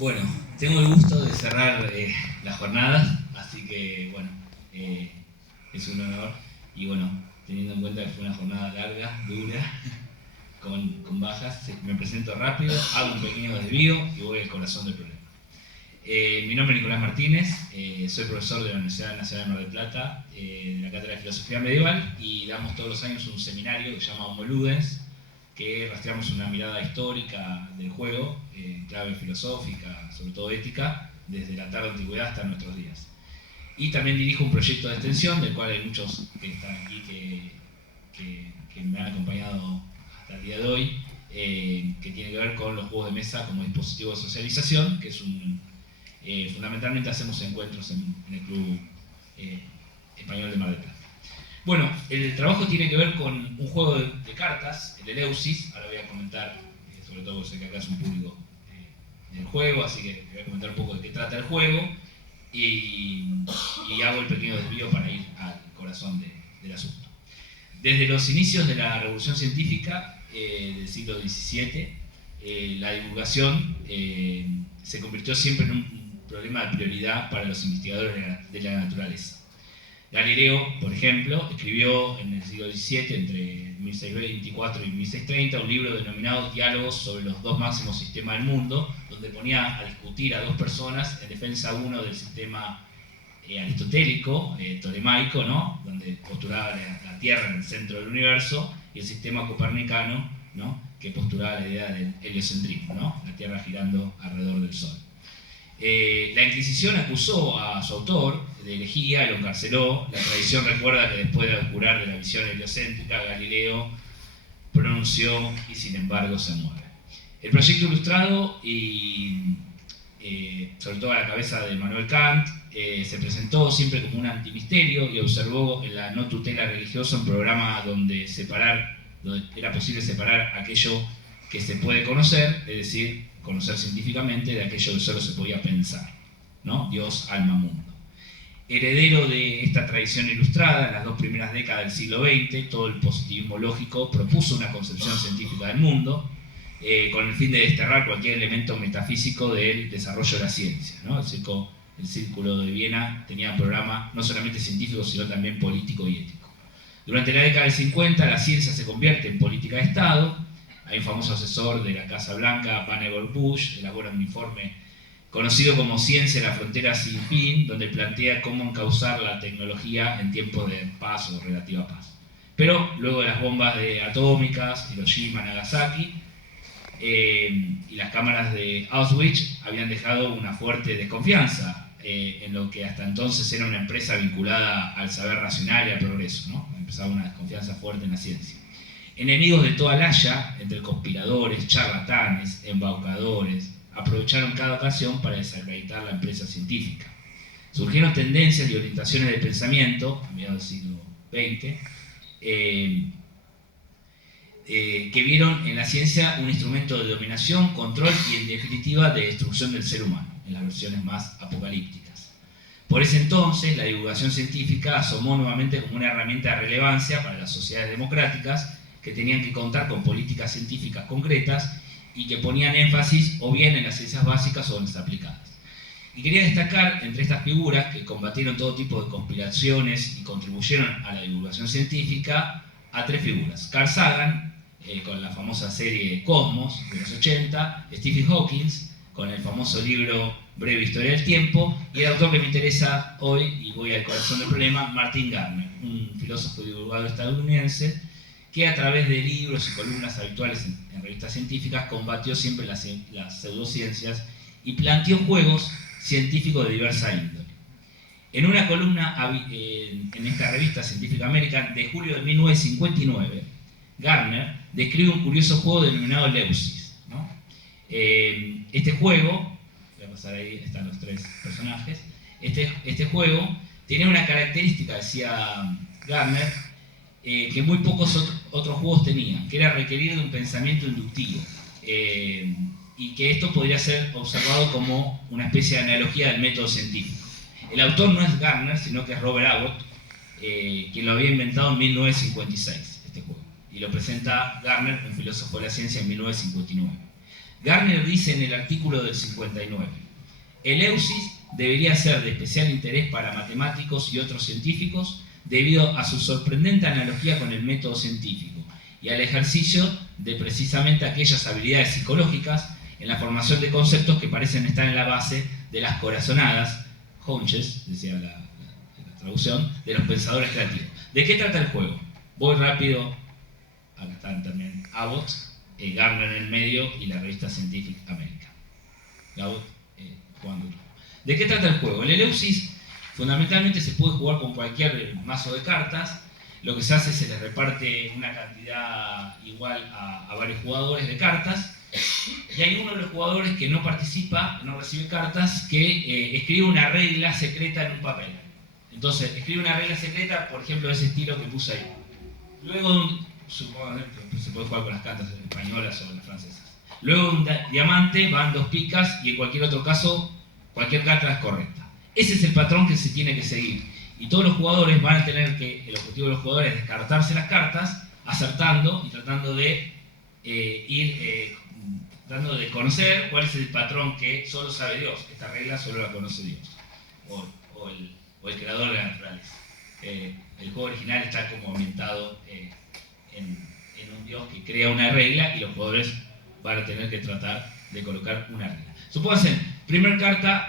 Bueno, tengo el gusto de cerrar la jornada, así que bueno, es un honor. Y bueno, teniendo en cuenta que fue una jornada larga, dura, con bajas, me presento rápido, hago un pequeño desvío y voy al corazón del problema. Mi nombre es Nicolás Martínez, soy profesor de la Universidad Nacional de Mar del Plata, de la Cátedra de Filosofía Medieval, y damos todos los años un seminario que se llama Homo Ludens, que rastreamos una mirada histórica del juego, en clave filosófica, sobre todo ética, desde la tarde antigüedad hasta nuestros días. Y también dirijo un proyecto de extensión, del cual hay muchos que están aquí que me han acompañado hasta el día de hoy, que tiene que ver con los juegos de mesa como dispositivo de socialización, que es fundamentalmente hacemos encuentros en el Club Español de Mar del Plata. Bueno, el trabajo tiene que ver con un juego de cartas, el Eleusis. Ahora voy a comentar, sobre todo sé que acá es un público del juego, así que voy a comentar un poco de qué trata el juego y hago el pequeño desvío para ir al corazón del asunto. Desde los inicios de la Revolución Científica del siglo XVII, la divulgación se convirtió siempre en un problema de prioridad para los investigadores de la naturaleza. Galileo, por ejemplo, escribió en el siglo XVII, entre 1624 y 1630, un libro denominado Diálogos sobre los dos máximos sistemas del mundo, donde ponía a discutir a dos personas en defensa uno del sistema aristotélico, tolemaico, ¿no?, donde postulaba la Tierra en el centro del universo, y el sistema copernicano, ¿no?, que postulaba la idea del heliocentrismo, ¿no?, la Tierra girando alrededor del Sol. La Inquisición acusó a su autor de herejía, lo encarceló. La tradición recuerda que después de curar de la visión heliocéntrica, Galileo pronunció y sin embargo se muere. El proyecto ilustrado, y sobre todo a la cabeza de Manuel Kant, se presentó siempre como un antimisterio y observó en la no tutela religiosa un programa donde era posible separar aquello que se puede conocer, es decir, conocer científicamente, de aquello que solo se podía pensar, ¿no? Dios, alma, mundo. Heredero de esta tradición ilustrada, en las dos primeras décadas del siglo XX, todo el positivismo lógico propuso una concepción científica del mundo, con el fin de desterrar cualquier elemento metafísico del desarrollo de la ciencia, ¿no? El Círculo de Viena tenía un programa no solamente científico, sino también político y ético. Durante la década del 50, la ciencia se convierte en política de Estado. Hay un famoso asesor de la Casa Blanca, Vannevar Bush, elabora un informe conocido como Ciencia en la frontera sin fin, donde plantea cómo encauzar la tecnología en tiempos de paz o relativa paz. Pero luego de las bombas atómicas, Hiroshima, Nagasaki, y las cámaras de Auschwitz habían dejado una fuerte desconfianza en lo que hasta entonces era una empresa vinculada al saber racional y al progreso, ¿no? Empezaba una desconfianza fuerte en la ciencia. Enemigos de toda la haya, entre conspiradores, charlatanes, embaucadores, aprovecharon cada ocasión para desacreditar la empresa científica. Surgieron tendencias y orientaciones de pensamiento, a mediados del siglo XX, que vieron en la ciencia un instrumento de dominación, control y, en definitiva, de destrucción del ser humano, en las versiones más apocalípticas. Por ese entonces, la divulgación científica asomó nuevamente como una herramienta de relevancia para las sociedades democráticas, que tenían que contar con políticas científicas concretas y que ponían énfasis o bien en las ciencias básicas o en las aplicadas. Y quería destacar entre estas figuras que combatieron todo tipo de conspiraciones y contribuyeron a la divulgación científica a tres figuras. Carl Sagan, con la famosa serie Cosmos de los 80, Stephen Hawking, con el famoso libro Breve Historia del Tiempo, y el autor que me interesa hoy, y voy al corazón del problema, Martin Gardner, un filósofo y divulgador estadounidense, que a través de libros y columnas habituales en revistas científicas combatió siempre las pseudociencias y planteó juegos científicos de diversa índole. En una columna en esta revista Scientific American de julio de 1959, Gardner describe un curioso juego denominado Eleusis, ¿no? Este juego, voy a pasar ahí, están los tres personajes, este juego tenía una característica, decía Gardner, que muy pocos otros juegos tenían, que era requerir de un pensamiento inductivo, y que esto podría ser observado como una especie de analogía del método científico. El autor no es Gardner, sino que es Robert Abbott, quien lo había inventado en 1956, este juego, y lo presenta Gardner, un filósofo de la ciencia, en 1959. Gardner dice en el artículo del 59, Eleusis debería ser de especial interés para matemáticos y otros científicos debido a su sorprendente analogía con el método científico y al ejercicio de precisamente aquellas habilidades psicológicas en la formación de conceptos que parecen estar en la base de las corazonadas, hunches, decía la traducción, de los pensadores creativos. ¿De qué trata el juego? Voy rápido, acá están también Abbott, Gardner en el medio y la revista Scientific American. Abbott, Juan Duro. ¿De qué trata el juego? El Eleusis fundamentalmente se puede jugar con cualquier mazo de cartas. Lo que se hace es se le reparte una cantidad igual a varios jugadores de cartas, y hay uno de los jugadores que no participa, no recibe cartas, que escribe una regla secreta en un papel. Entonces, escribe una regla secreta, por ejemplo, de ese estilo que puse ahí. Luego, supongo que se puede jugar con las cartas españolas o las francesas. Luego de un diamante van 2 picas, y en cualquier otro caso, cualquier carta es correcta. Ese es el patrón que se tiene que seguir. Y todos los jugadores van a tener que, el objetivo de los jugadores es descartarse las cartas, acertando y tratando de tratando de conocer cuál es el patrón que solo sabe Dios. Esta regla solo la conoce Dios, o el creador de la naturaleza. El juego original está como ambientado en un Dios que crea una regla, y los jugadores van a tener que tratar de colocar una regla. Supónganse, primer carta,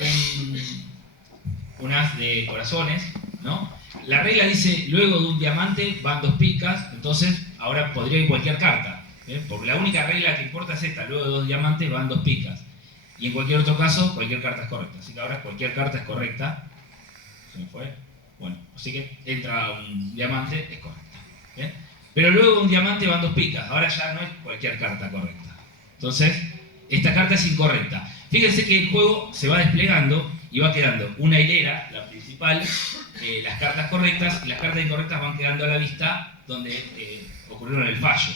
un as de corazones, ¿no? La regla dice, luego de un diamante van 2 picas, entonces ahora podría ir cualquier carta, porque la única regla que importa es esta, luego de 2 diamantes van 2 picas, y en cualquier otro caso cualquier carta es correcta, así que ahora cualquier carta es correcta. ¿Se me fue? Bueno, así que entra un diamante, es correcta, ¿bien? Pero luego de un diamante van 2 picas, ahora ya no es cualquier carta correcta, entonces esta carta es incorrecta. Fíjense que el juego se va desplegando y va quedando una hilera, la principal, las cartas correctas, y las cartas incorrectas van quedando a la vista donde ocurrieron el fallo.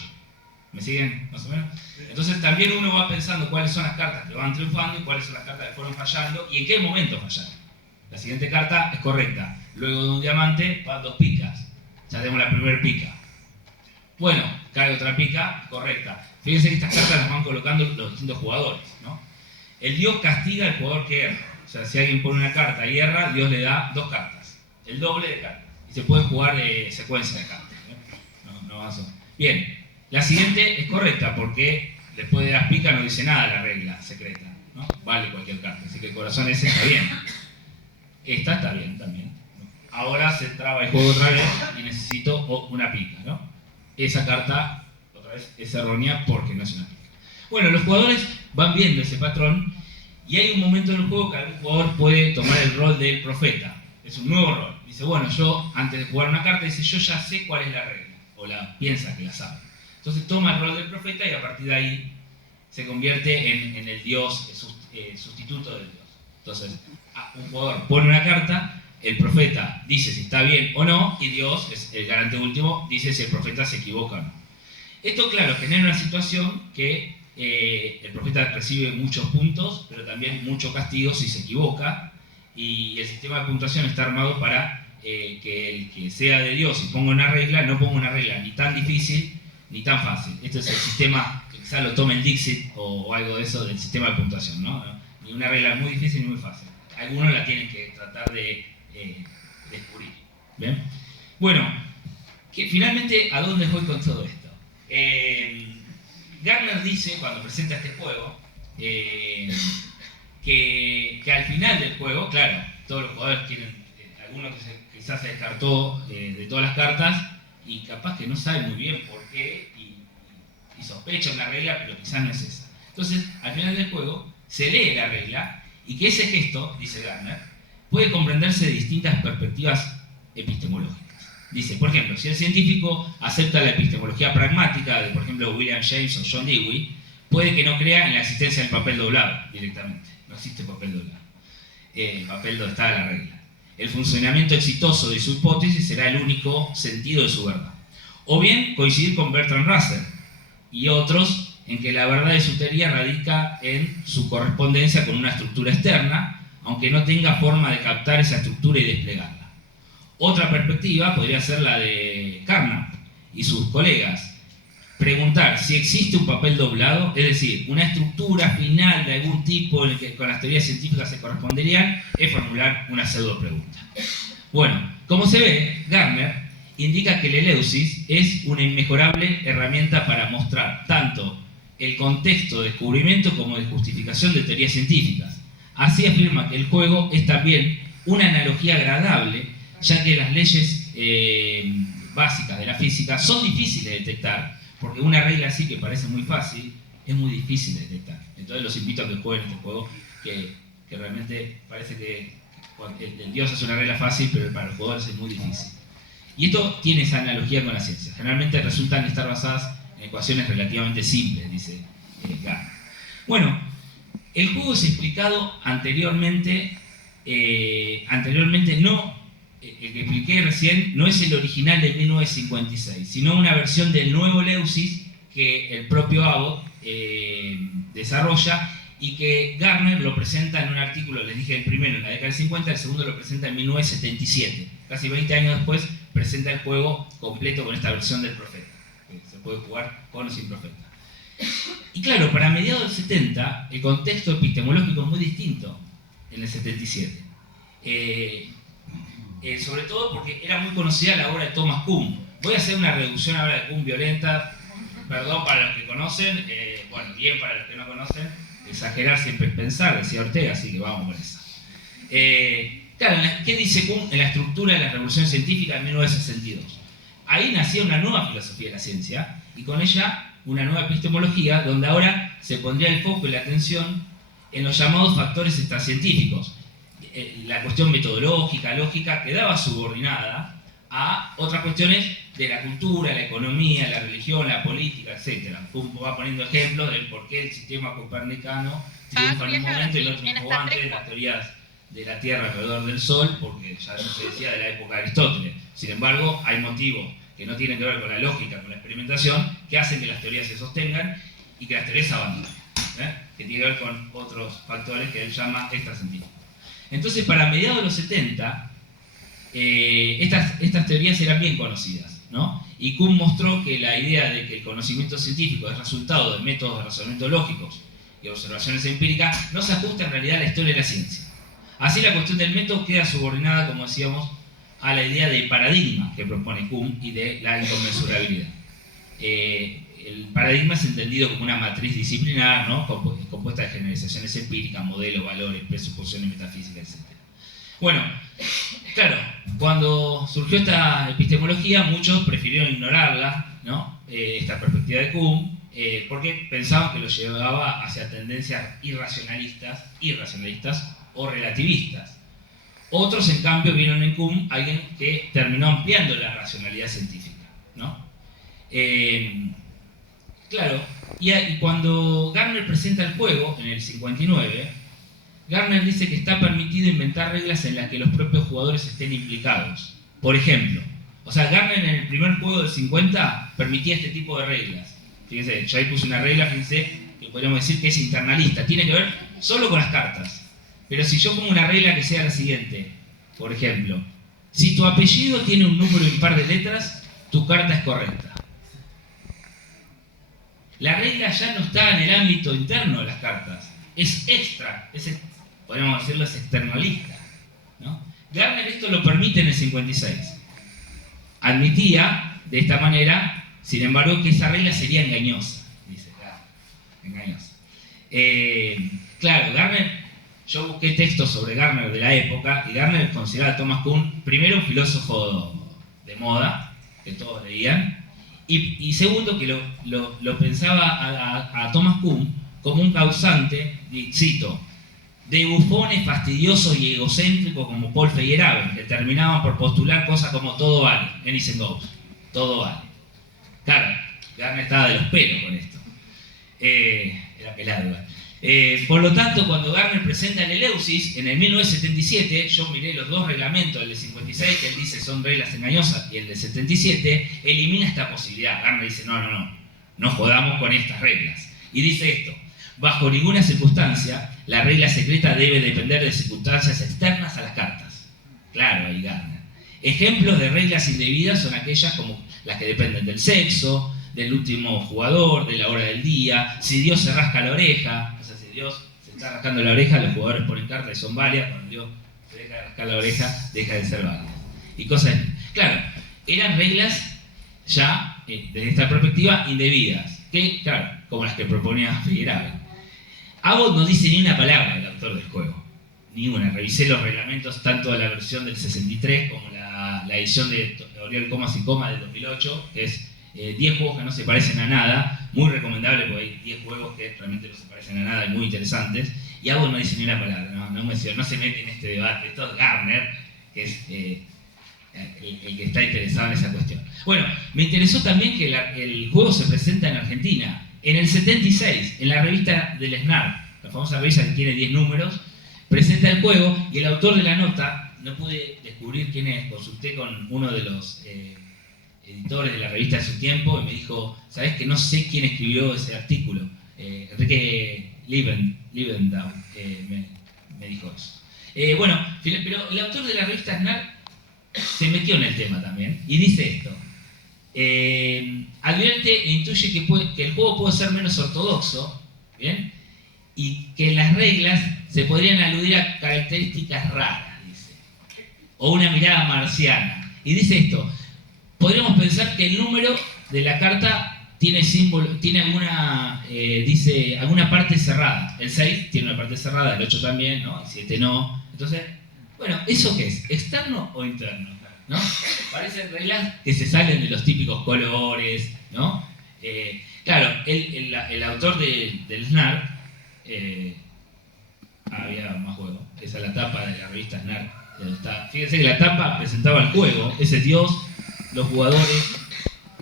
¿Me siguen más o menos? Entonces también uno va pensando cuáles son las cartas que van triunfando y cuáles son las cartas que fueron fallando y en qué momento fallaron. La siguiente carta es correcta. Luego de un diamante van 2 picas. Ya tenemos la primera pica. Bueno, cae otra pica, correcta. Fíjense que estas cartas las van colocando los distintos jugadores, ¿no? El Dios castiga al jugador que erra. O sea, si alguien pone una carta y erra, Dios le da 2 cartas. El doble de cartas. Y se pueden jugar secuencia de cartas, no avanzo. Bien, la siguiente es correcta porque después de las picas no dice nada la regla secreta, ¿no? Vale cualquier carta. Así que el corazón ese está bien. Esta está bien también, ¿no? Ahora se traba el juego otra vez y necesito una pica, ¿no? Esa carta otra vez es errónea porque no es una pica. Bueno, los jugadores van viendo ese patrón y hay un momento en el juego que algún jugador puede tomar el rol del profeta. Es un nuevo rol. Dice, bueno, yo antes de jugar una carta, dice, yo ya sé cuál es la regla, o piensa que la sabe. Entonces toma el rol del profeta y a partir de ahí se convierte en el Dios, sustituto del Dios. Entonces, un jugador pone una carta, el profeta dice si está bien o no, y Dios, es el garante último, dice si el profeta se equivoca o no. Esto, claro, genera una situación que el profeta recibe muchos puntos, pero también mucho castigo si se equivoca, y el sistema de puntuación está armado para que el que sea de Dios y ponga una regla, no ponga una regla ni tan difícil ni tan fácil. Este es el sistema, que quizás lo tome el Dixit o algo de eso del sistema de puntuación, ¿no? Ni una regla muy difícil ni muy fácil. Algunos la tienen que tratar de descubrir. ¿Bien? Bueno, finalmente, ¿a dónde voy con todo esto? Gardner dice, cuando presenta este juego, que al final del juego, claro, todos los jugadores tienen, alguno que quizás se descartó de todas las cartas y capaz que no sabe muy bien por qué y sospecha una regla, pero quizás no es esa. Entonces, al final del juego, se lee la regla y que ese gesto, dice Gardner, puede comprenderse de distintas perspectivas epistemológicas. Dice, por ejemplo, si el científico acepta la epistemología pragmática de, por ejemplo, William James o John Dewey, puede que no crea en la existencia del papel doblado directamente. No existe papel doblado. El papel donde está la regla. El funcionamiento exitoso de su hipótesis será el único sentido de su verdad. O bien coincidir con Bertrand Russell y otros en que la verdad de su teoría radica en su correspondencia con una estructura externa, aunque no tenga forma de captar esa estructura y desplegarla. Otra perspectiva podría ser la de Carnap y sus colegas, preguntar si existe un papel doblado, es decir, una estructura final de algún tipo en el que con las teorías científicas se corresponderían, es formular una pseudo pregunta. Bueno, como se ve, Gardner indica que el eleusis es una inmejorable herramienta para mostrar tanto el contexto de descubrimiento como de justificación de teorías científicas. Así afirma que el juego es también una analogía agradable, ya que las leyes básicas de la física son difíciles de detectar, porque una regla así que parece muy fácil, es muy difícil de detectar. Entonces los invito a que jueguen este juego, que realmente parece que el Dios hace una regla fácil, pero para los jugadores es muy difícil. Y esto tiene esa analogía con la ciencia. Generalmente resultan estar basadas en ecuaciones relativamente simples, dice Gardner. Bueno, el juego es explicado anteriormente no, el que expliqué recién no es el original de 1956, sino una versión del nuevo Eleusis que el propio Abbott desarrolla y que Gardner lo presenta en un artículo, les dije el primero en la década del 50, el segundo lo presenta en 1977. Casi 20 años después presenta el juego completo con esta versión del Profeta, que se puede jugar con o sin Profeta. Y claro, para mediados del 70 el contexto epistemológico es muy distinto en el 77. Sobre todo porque era muy conocida la obra de Thomas Kuhn. Voy a hacer una reducción ahora de Kuhn violenta, perdón para los que conocen, bueno, bien para los que no conocen, exagerar siempre es pensar, decía Ortega, así que vamos con eso. Claro, ¿qué dice Kuhn en la estructura de la revolución científica en 1962? Ahí nacía una nueva filosofía de la ciencia y con ella una nueva epistemología donde ahora se pondría el foco y la atención en los llamados factores extracientíficos. La cuestión metodológica, lógica, quedaba subordinada a otras cuestiones de la cultura, la economía, la religión, la política, etc. Kuhn va poniendo ejemplos del por qué el sistema copernicano triunfa en un momento y no triunfó antes de las teorías de la Tierra alrededor del Sol, porque ya eso se decía de la época de Aristóteles. Sin embargo, hay motivos que no tienen que ver con la lógica, con la experimentación, que hacen que las teorías se sostengan y que las teorías se abandonen, que tiene que ver con otros factores que él llama extracientíficos. Entonces, para mediados de los 70, estas teorías eran bien conocidas, ¿no? Y Kuhn mostró que la idea de que el conocimiento científico es resultado de métodos de razonamiento lógicos y observaciones empíricas no se ajusta en realidad a la historia de la ciencia. Así la cuestión del método queda subordinada, como decíamos, a la idea de paradigma que propone Kuhn y de la inconmensurabilidad. El paradigma es entendido como una matriz disciplinar, ¿no? Compuesta de generalizaciones empíricas, modelos, valores, presuposiciones metafísicas, etc. Bueno, claro, cuando surgió esta epistemología, muchos prefirieron ignorarla, ¿no? Esta perspectiva de Kuhn, porque pensaban que lo llevaba hacia tendencias irracionalistas o relativistas. Otros, en cambio, vieron en Kuhn a alguien que terminó ampliando la racionalidad científica, ¿no? Claro, y cuando Gardner presenta el juego, en el 59, Gardner dice que está permitido inventar reglas en las que los propios jugadores estén implicados. Por ejemplo, o sea, Gardner en el primer juego del 50 permitía este tipo de reglas. Fíjense, yo ahí puse una regla, fíjense, que podríamos decir que es internalista, tiene que ver solo con las cartas. Pero si yo pongo una regla que sea la siguiente, por ejemplo, si tu apellido tiene un número impar de letras, tu carta es correcta. La regla ya no está en el ámbito interno de las cartas, es extra, podríamos decirlo, es externalista, ¿no? Gardner esto lo permite en el 56. Admitía de esta manera, sin embargo, que esa regla sería engañosa, dice Gardner, engañosa. Claro, Gardner, yo busqué textos sobre Gardner de la época, y Gardner consideraba a Thomas Kuhn, primero, un filósofo de moda, que todos leían, y segundo, que lo pensaba a Thomas Kuhn como un causante, cito, de bufones fastidiosos y egocéntricos como Paul Feyerabend, que terminaban por postular cosas como todo vale, anything goes, todo vale. Claro, Gardner estaba de los pelos con esto. Era pelado igual. Por lo tanto, cuando Gardner presenta el Eleusis, en el 1977, yo miré los dos reglamentos, el de 56, que él dice son reglas engañosas, y el de 77, elimina esta posibilidad. Gardner dice, no jodamos con estas reglas. Y dice esto, bajo ninguna circunstancia, la regla secreta debe depender de circunstancias externas a las cartas. Claro, ahí Gardner. Ejemplos de reglas indebidas son aquellas como las que dependen del sexo, del último jugador, de la hora del día, si Dios se rasca la oreja, o sea, si Dios se está rascando la oreja, los jugadores ponen cartas y son válidas, cuando Dios se deja de rascar la oreja, deja de ser válida. Y cosas, claro, eran reglas ya, desde esta perspectiva, indebidas, que, claro, como las que proponía Figueroa. Abbott no dice ni una palabra, el autor del juego, ni una. Revisé los reglamentos, tanto de la versión del 63 como la edición de Oriol Comas y Coma del 2008, que es 10 juegos que no se parecen a nada, muy recomendable porque hay 10 juegos que realmente no se parecen a nada y muy interesantes, y Abbott no dice ni una palabra, no se mete en este debate. Esto es Garner, que es el que está interesado en esa cuestión. Bueno, me interesó también que el juego se presenta en Argentina, en el 76, en la revista del SNARP, la famosa revista que tiene 10 números, presenta el juego, y el autor de la nota, no pude descubrir quién es, consulté con uno de los editores de la revista de su tiempo, y me dijo, ¿sabés que no sé quién escribió ese artículo? Enrique Liebenthal me dijo eso. Bueno, pero el autor de la revista SNARP se metió en el tema también, y dice esto. Advierte e intuye que el juego puede ser menos ortodoxo, ¿bien? Y que las reglas se podrían aludir a características raras, dice, o una mirada marciana. Y dice esto: podríamos pensar que el número de la carta tiene alguna parte cerrada. El 6 tiene una parte cerrada, el 8 también, ¿no? El 7 no. Entonces, bueno, ¿eso qué es? ¿Externo o interno? ¿No? Parecen reglas que se salen de los típicos colores, ¿no? Claro, el autor del SNARP, había más juegos. Esa es la tapa de la revista SNARP. Fíjense que la tapa presentaba el juego, ese Dios, los jugadores.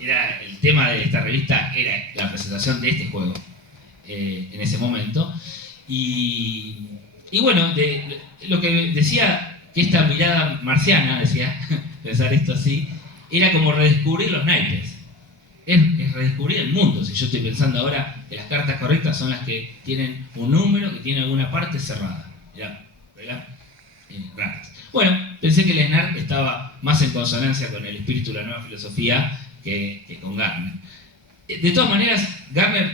Era el tema de esta revista, era la presentación de este juego en ese momento. Y bueno, lo que decía, que esta mirada marciana, decía, pensar esto así, era como redescubrir los naipes. Es redescubrir el mundo. Si yo estoy pensando ahora que las cartas correctas son las que tienen un número, que tienen alguna parte cerrada. ¿Verdad? Raras. Bueno, pensé que el SNARP estaba más en consonancia con el espíritu de la nueva filosofía que con Garner. De todas maneras, Garner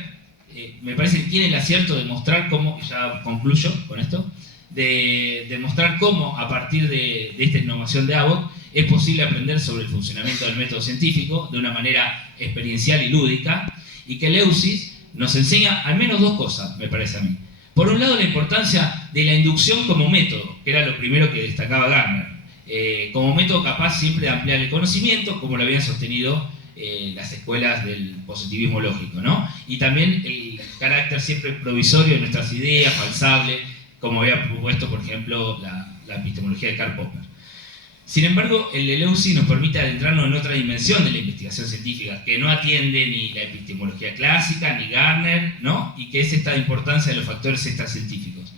me parece que tiene el acierto de mostrar cómo, y ya concluyo con esto, de mostrar cómo a partir de esta innovación de Abbott es posible aprender sobre el funcionamiento del método científico de una manera experiencial y lúdica, y que Eleusis nos enseña al menos dos cosas, me parece a mí. Por un lado, la importancia de la inducción como método, que era lo primero que destacaba Garner, como método capaz siempre de ampliar el conocimiento, como lo habían sostenido las escuelas del positivismo lógico, ¿no? Y también el carácter siempre provisorio de nuestras ideas, falsable, como había propuesto, por ejemplo, la epistemología de Karl Popper. Sin embargo, el Eleusis nos permite adentrarnos en otra dimensión de la investigación científica, que no atiende ni la epistemología clásica, ni Garner, ¿no? Y que es esta importancia de los factores extracientíficos.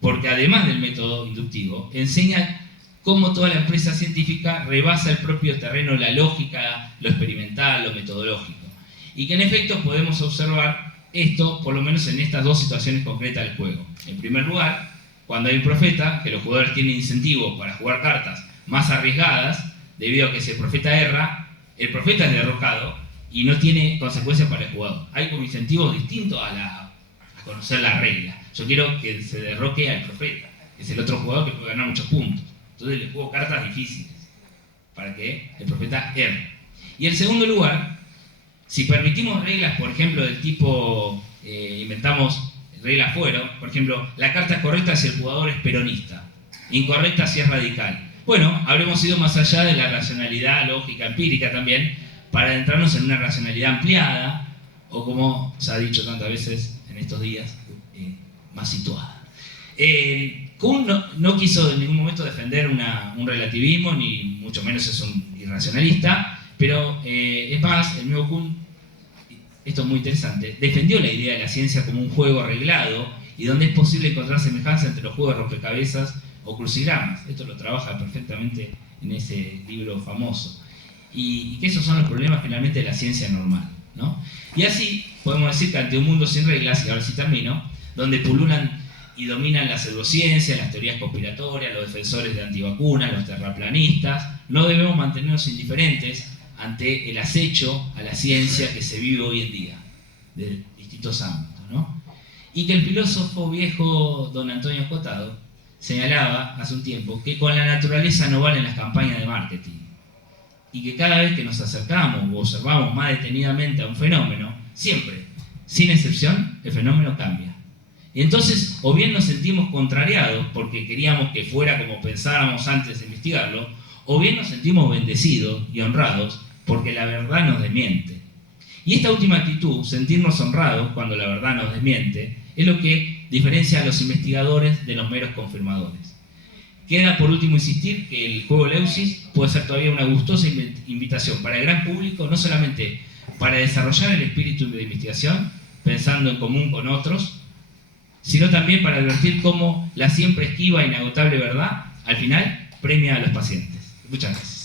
Porque además del método inductivo, enseña cómo toda la empresa científica rebasa el propio terreno, la lógica, lo experimental, lo metodológico. Y que en efecto podemos observar esto, por lo menos en estas dos situaciones concretas del juego. En primer lugar, cuando hay un profeta, que los jugadores tienen incentivo para jugar cartas más arriesgadas, debido a que si el profeta erra, el profeta es derrocado y no tiene consecuencias para el jugador. Hay como incentivos distintos a conocer la regla. Yo quiero que se derroque al profeta, que es el otro jugador que puede ganar muchos puntos. Entonces le juego cartas difíciles para que el profeta erre. Y en segundo lugar, si permitimos reglas, por ejemplo, del tipo, inventamos reglas fueron, por ejemplo, la carta es correcta si el jugador es peronista, incorrecta si es radical. Bueno, habremos ido más allá de la racionalidad lógica empírica también, para adentrarnos en una racionalidad ampliada, o como se ha dicho tantas veces en estos días, más situada. Kuhn no quiso en ningún momento defender un relativismo, ni mucho menos es un irracionalista, pero es más, el mismo Kuhn, esto es muy interesante, defendió la idea de la ciencia como un juego arreglado y donde es posible encontrar semejanza entre los juegos de rompecabezas o crucigramas. Esto lo trabaja perfectamente en ese libro famoso. Y que esos son los problemas finalmente de la ciencia normal, ¿no? Y así podemos decir que ante un mundo sin reglas, y ahora sí termino, donde pululan y dominan la pseudociencia, las teorías conspiratorias, los defensores de antivacunas, los terraplanistas, no debemos mantenernos indiferentes ante el acecho a la ciencia que se vive hoy en día, de distintos ámbitos, ¿no? Y que el filósofo viejo don Antonio Escotado señalaba hace un tiempo que con la naturaleza no valen las campañas de marketing, y que cada vez que nos acercamos o observamos más detenidamente a un fenómeno, siempre, sin excepción, el fenómeno cambia. Y entonces, o bien nos sentimos contrariados porque queríamos que fuera como pensáramos antes de investigarlo, o bien nos sentimos bendecidos y honrados porque la verdad nos desmiente. Y esta última actitud, sentirnos honrados cuando la verdad nos desmiente, es lo que diferencia a los investigadores de los meros confirmadores. Queda por último insistir que el juego Leusis puede ser todavía una gustosa invitación para el gran público, no solamente para desarrollar el espíritu de investigación, pensando en común con otros, sino también para advertir cómo la siempre esquiva e inagotable verdad, al final, premia a los pacientes. Muchas gracias.